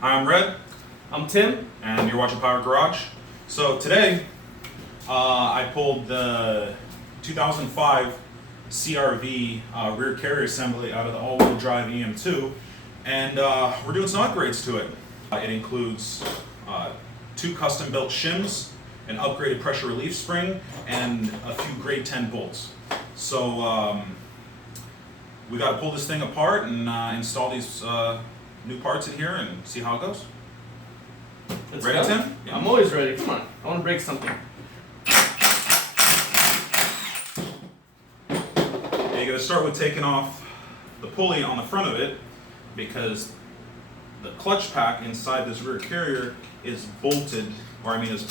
Hi, I'm Red. I'm Tim. And you're watching Power Garage. So today, I pulled the 2005 CRV rear carrier assembly out of the all-wheel drive EM2, and we're doing some upgrades to it. It includes 2 custom-built shims, an upgraded pressure relief spring, and a few grade 10 bolts. So we got to pull this thing apart and install these new parts in here and see how it goes. Let's Ready, go. Tim? Yeah. I'm always ready. Come on. I want to break something. Yeah, you got to start with taking off the pulley on the front of it, because the clutch pack inside this rear carrier is bolted, or I mean is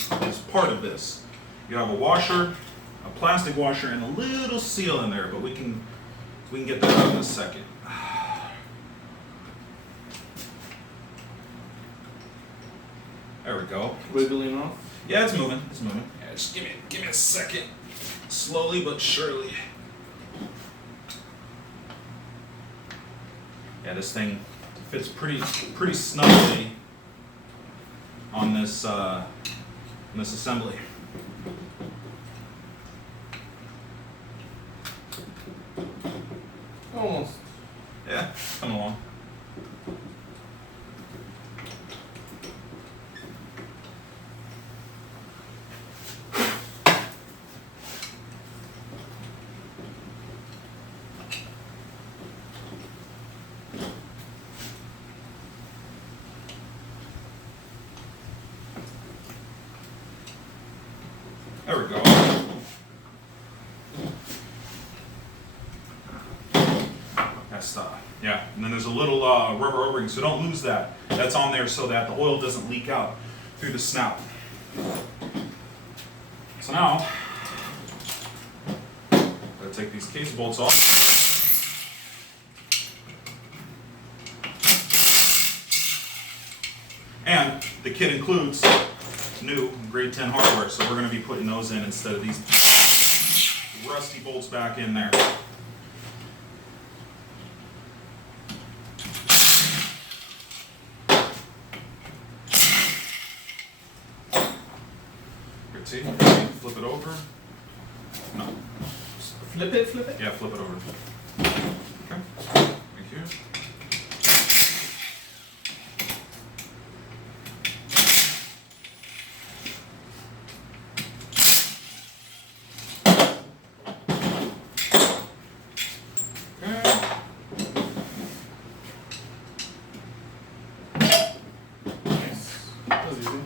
part of this. You have a washer, a plastic washer, and a little seal in there, but we can get that out in a second. There we go. Wiggling off. Yeah, it's moving. It's moving. Yeah, just give me a second. Slowly but surely. Yeah, this thing fits pretty snugly on this assembly. Almost. Yeah, coming along. There we go. That's yeah. And then there's a little rubber O-ring, so don't lose that. That's on there so that the oil doesn't leak out through the snout. So now, gotta take these case bolts off. And the kit includes new grade 10 hardware, so we're going to be putting those in instead of these rusty bolts back in there. Here, see? Flip it over. No. Flip it, flip it? Yeah, flip it over. Okay. Right here.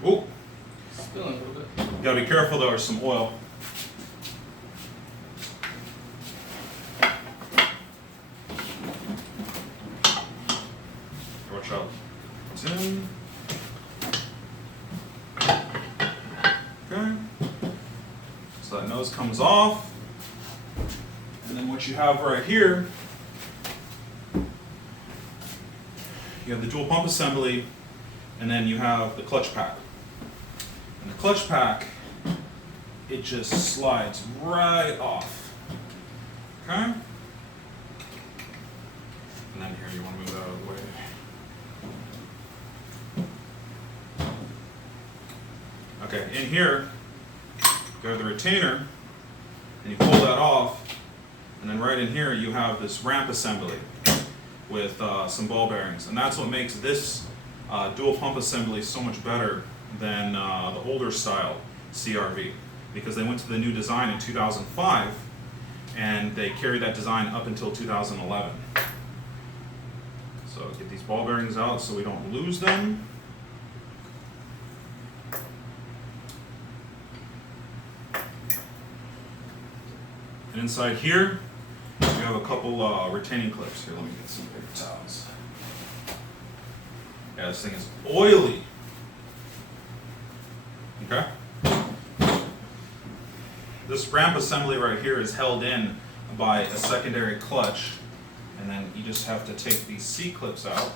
Oh, Spilling a little bit. you gotta be careful though, there's some oil. Watch out. It's in. Okay. So that nose comes off. And then what you have right here, you have the dual pump assembly, and then you have the clutch pack. And the clutch pack, it just slides right off. Okay? And then here, you want to move that out of the way. Okay, in here, you have the retainer, and you pull that off, and then right in here you have this ramp assembly with some ball bearings. And that's what makes this dual pump assembly so much better than the older style CRV, because they went to the new design in 2005 and they carried that design up until 2011. So get these ball bearings out so we don't lose them. And inside here we have a couple retaining clips. Here, let me get some paper towels. Yeah, this thing is oily. Okay? This ramp assembly right here is held in by a secondary clutch, and then you just have to take these C-clips out.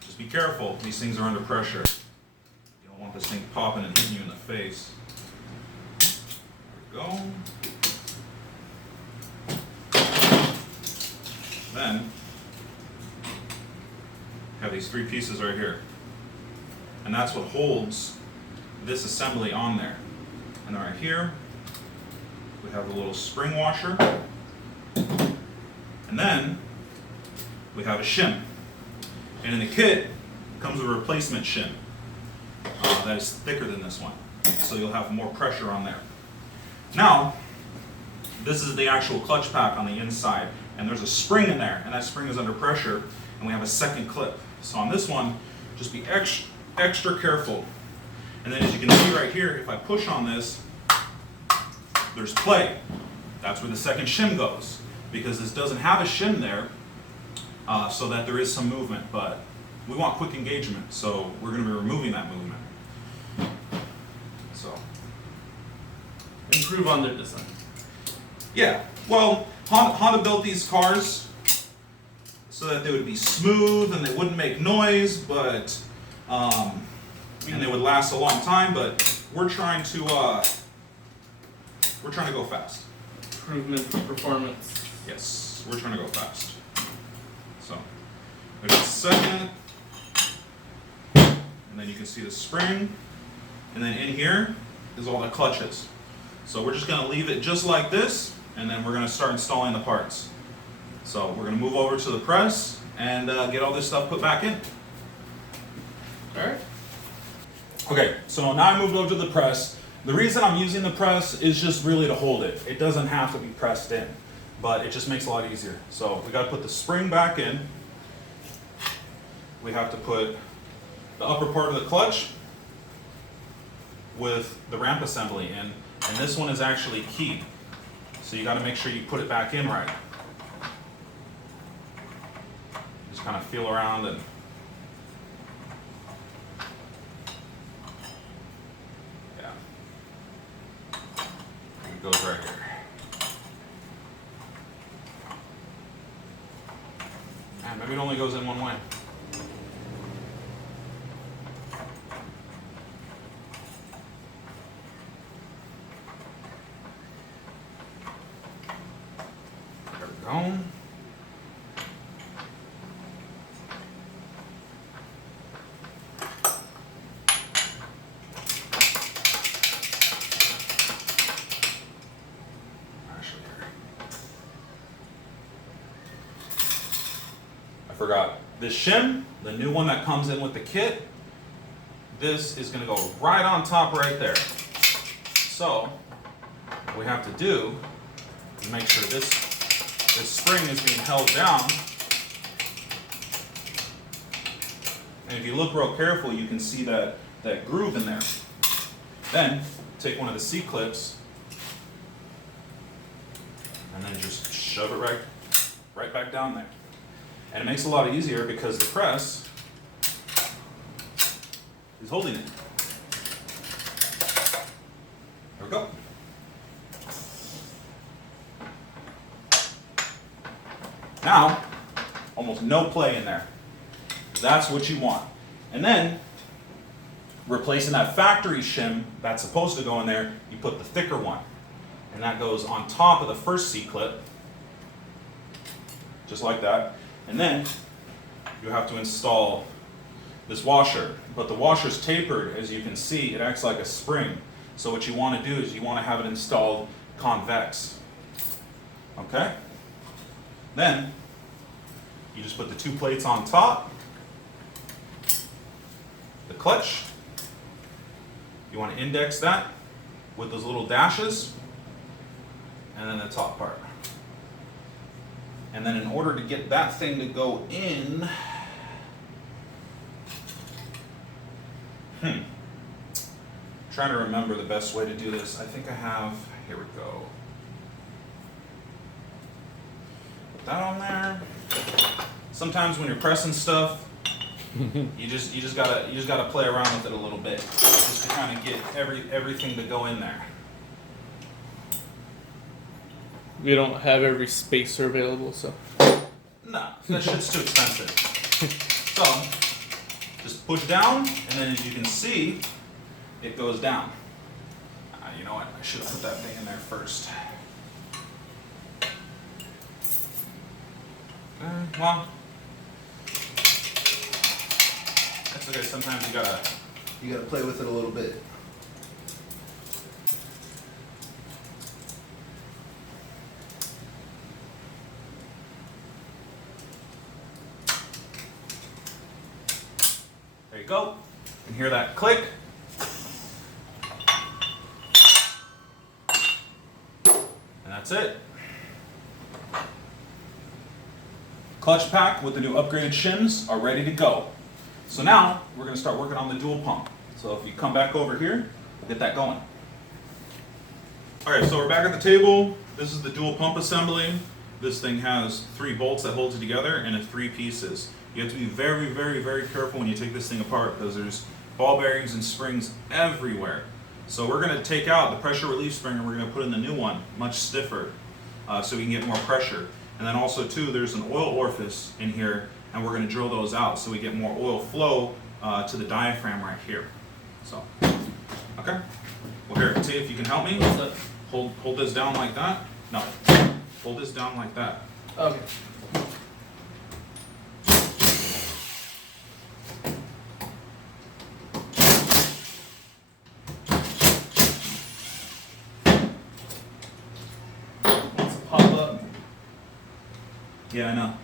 Just be careful, these things are under pressure. You don't want this thing popping and hitting you in the face. There we go. Then have these three pieces right here. And that's what holds this assembly on there. And then right here, we have the little spring washer. And then we have a shim. And in the kit comes a replacement shim that is thicker than this one. So you'll have more pressure on there. Now, this is the actual clutch pack on the inside. And there's a spring in there, and that spring is under pressure. And we have a second clip. So on this one, just be extra careful. And then as you can see right here, if I push on this, there's play. That's where the second shim goes. Because this doesn't have a shim there, so that there is some movement. But we want quick engagement, so we're going to be removing that movement. So, Improve on their design. yeah. Well, Honda built these cars so that they would be smooth and they wouldn't make noise, but and they would last a long time. But we're trying to go fast. Improvement for performance. Yes, we're trying to go fast. So there's a second, and then you can see the spring, and then in here is all the clutches. So we're just going to leave it just like this, and then we're going to start installing the parts. So we're going to move over to the press and get all this stuff put back in. Alright. Okay, so now I moved over to the press. The reason I'm using the press is just really to hold it. It doesn't have to be pressed in, but it just makes it a lot easier. So we got to put the spring back in. We have to put the upper part of the clutch with the ramp assembly in, and this one is actually keyed. So you got to make sure you put it back in right. Just kind of feel around and yeah, it goes right here. Man, maybe it only goes in one way. There we go. I forgot. This shim, the new one that comes in with the kit, this is going to go right on top right there. So, what we have to do is make sure this spring is being held down. And if you look real careful, you can see that groove in there. Then, take one of the C-clips and then just shove it right back down there. And it makes it a lot easier because the press is holding it. There we go. Now, almost no play in there. That's what you want. And then, replacing that factory shim that's supposed to go in there, you put the thicker one. And that goes on top of the first C-clip, just like that. And then you have to install this washer. But the washer's tapered, as you can see, it acts like a spring. So what you want to do is you want to have it installed convex. Okay? Then you just put the two plates on top. The clutch, you want to index that with those little dashes, and then the top part. And then in order to get that thing to go in, trying to remember the best way to do this. I think I have, here we go. Put that on there. Sometimes when you're pressing stuff, you just gotta play around with it a little bit, just to kind of get everything to go in there. We don't have every spacer available, so. No, that shit's too expensive. So, just push down, and then as you can see, it goes down. You know what? I should have put that thing in there first. Well, Okay, sometimes you gotta play with it a little bit. There you go. You can hear that click. And that's it. Clutch pack with the new upgraded shims are ready to go. So now we're going to start working on the dual pump. So if you come back over here, we'll get that going. Alright, so we're back at the table. This is the dual pump assembly. This thing has 3 bolts that hold it together and it's 3 pieces. You have to be very, very, very careful when you take this thing apart because there's ball bearings and springs everywhere. So we're going to take out the pressure relief spring and we're going to put in the new one, much stiffer, so we can get more pressure. And then also too, there's an oil orifice in here and we're going to drill those out so we get more oil flow to the diaphragm right here. So, okay. Well here, see if you can help me. Hold this down like that. No, hold this down like that. Okay. Pop up. Yeah, I know.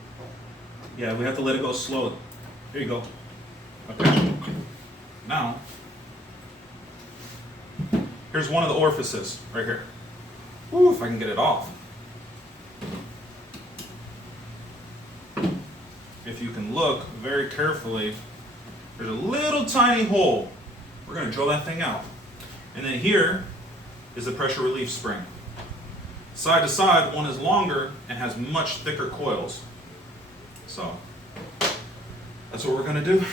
Yeah, we have to let it go slow. Here you go. Okay. Now, here's one of the orifices right here. Woo, if I can get it off. If you can look very carefully, there's a little tiny hole. We're going to drill that thing out. And then here is the pressure relief spring. Side to side, one is longer and has much thicker coils. So, that's what we're going to do. Let's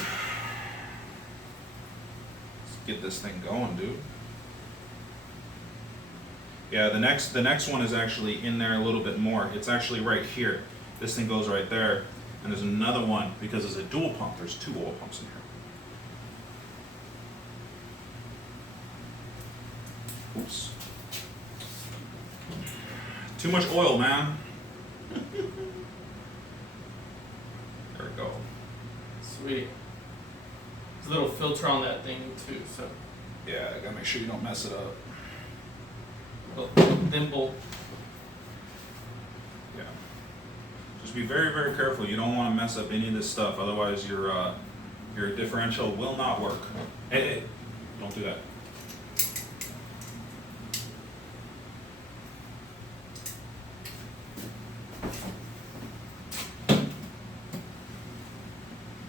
get this thing going, dude. Yeah, the next one is actually in there a little bit more. It's actually right here. This thing goes right there. And there's another one, because it's a dual pump, there's 2 oil pumps in here. Oops. Too much oil, man. There we go. Sweet. There's a little filter on that thing too, so. Yeah, I gotta make sure you don't mess it up. Little thimble. Yeah. Just be very, very careful. You don't want to mess up any of this stuff, otherwise your differential will not work. Hey, don't do that.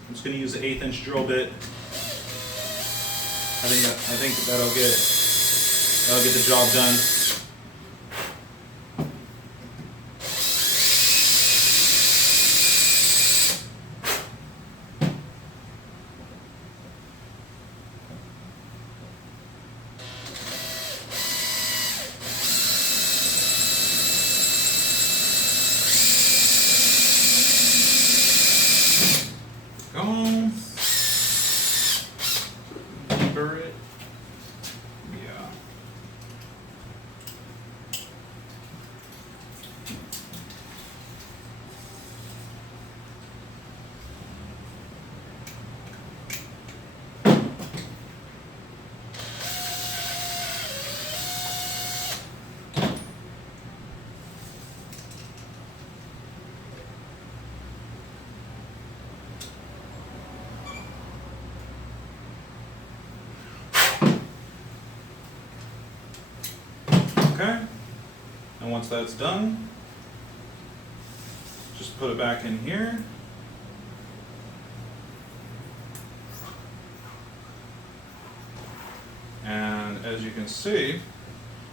I'm just going to use the 1/8 inch drill bit. I think that'll get the job done. Deburr it. Yeah. Okay, and once that's done, just put it back in here. And as you can see,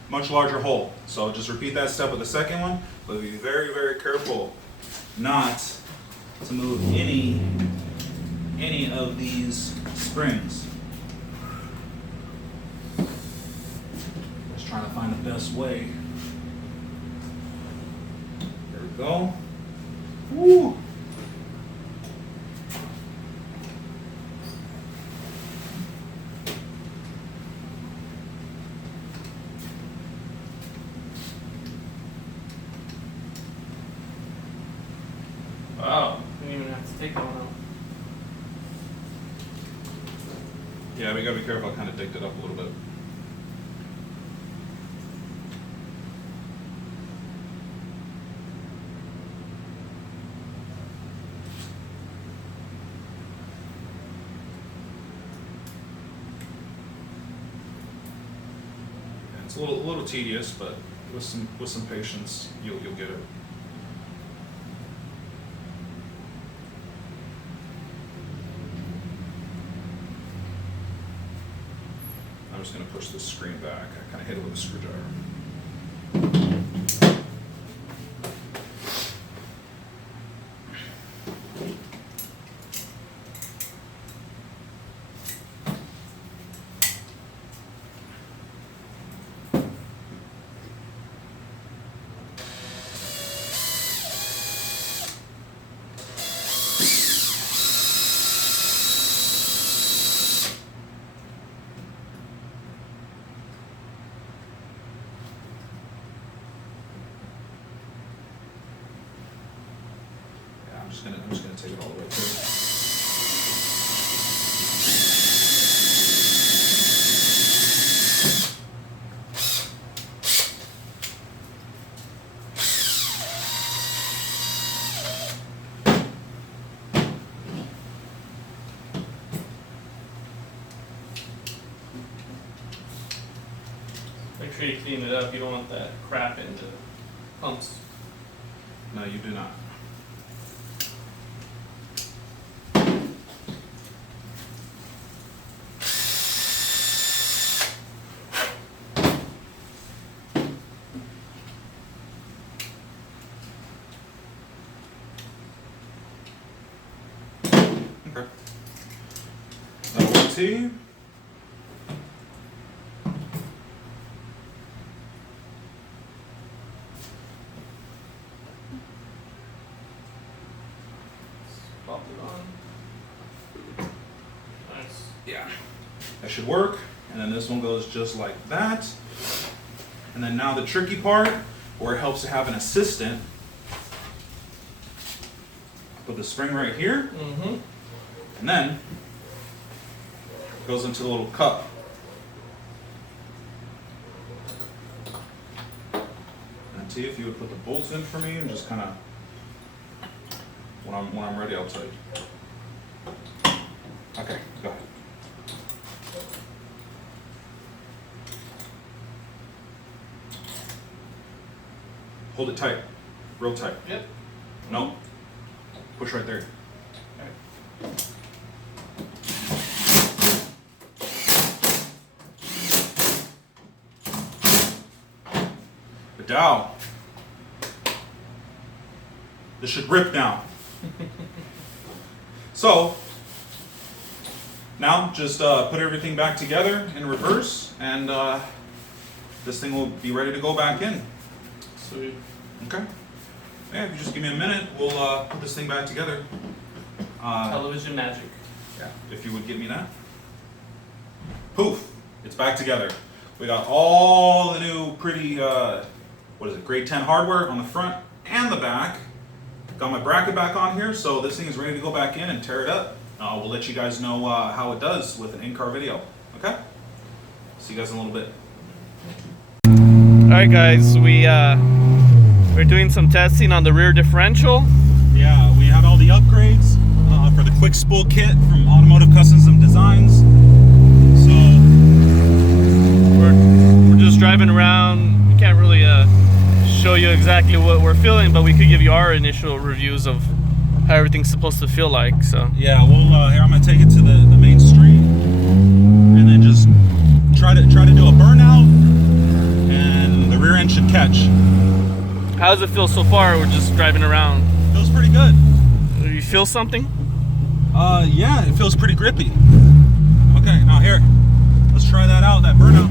much larger hole. So just repeat that step with the second one, but be very, very careful not to move any of these springs. Trying to find the best way. There we go. Woo! Wow, didn't even have to take that one Yeah, we gotta be careful. I kind of digged it up a little bit. Yeah, it's a little tedious, but with some patience, you'll get it. I'm just going to push this screen back. I kind of hit it with a screwdriver. I'm just gonna take it all the way through. Make sure you clean it up. You don't want that crap in the pumps. No, you do not. Okay. AWD. Pop it on. Nice. Yeah, that should work. And then this one goes just like that. And then now the tricky part, where it helps to have an assistant. Put the spring right here, Mm-hmm. and then it goes into the little cup. And T, if you would put the bolts in for me, and just kind of, when I'm ready, I'll tell you. Okay, go ahead. Hold it tight, real tight. Yep. No, push right there. The dowel. This should rip now. So, now just put everything back together in reverse, and this thing will be ready to go back in. Sweet. Okay. Yeah, if you just give me a minute, we'll put this thing back together. Television magic. Yeah, if you would give me that. Poof, it's back together. We got all the new pretty, what is it, grade 10 hardware on the front and the back. Got my bracket back on here, so this thing is ready to go back in and tear it up. We'll let you guys know how it does with an in-car video, okay? See you guys in a little bit. Alright guys, we're doing some testing on the rear differential. Yeah, we have all the upgrades for the quick spool kit from Automotive Customs and Designs. So We're just driving around. We can't really show you exactly what we're feeling, but we could give you our initial reviews of how everything's supposed to feel like. So yeah, we'll here I'm gonna take it to the main street and then just try to do a burnout, and the rear end should catch. how does it feel so far? We're just driving around. Feels pretty good. Do you feel something? Yeah, it feels pretty grippy. Okay, now here, let's try that out, that burnout.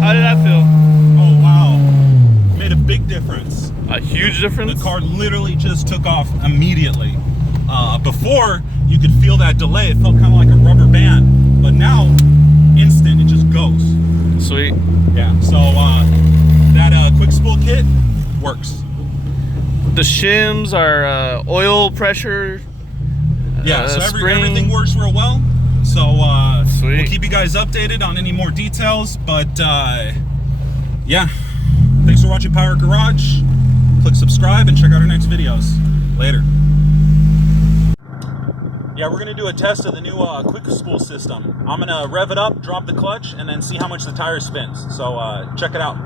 How did that feel? Oh wow, made a big difference. A huge difference? The car literally just took off immediately. Before, you could feel that delay. It felt kind of like a rubber band, but now, instant, it just goes. Sweet. Yeah, so that quick spool kit works. the shims, our oil pressure. Yeah, so spring. everything works real well. So Sweet. we'll keep you guys updated on any more details. But yeah, thanks for watching Power Garage. Click subscribe and check out our next videos. Later. Yeah, we're gonna do a test of the new quick spool system. I'm gonna rev it up, drop the clutch, and then see how much the tire spins. So check it out.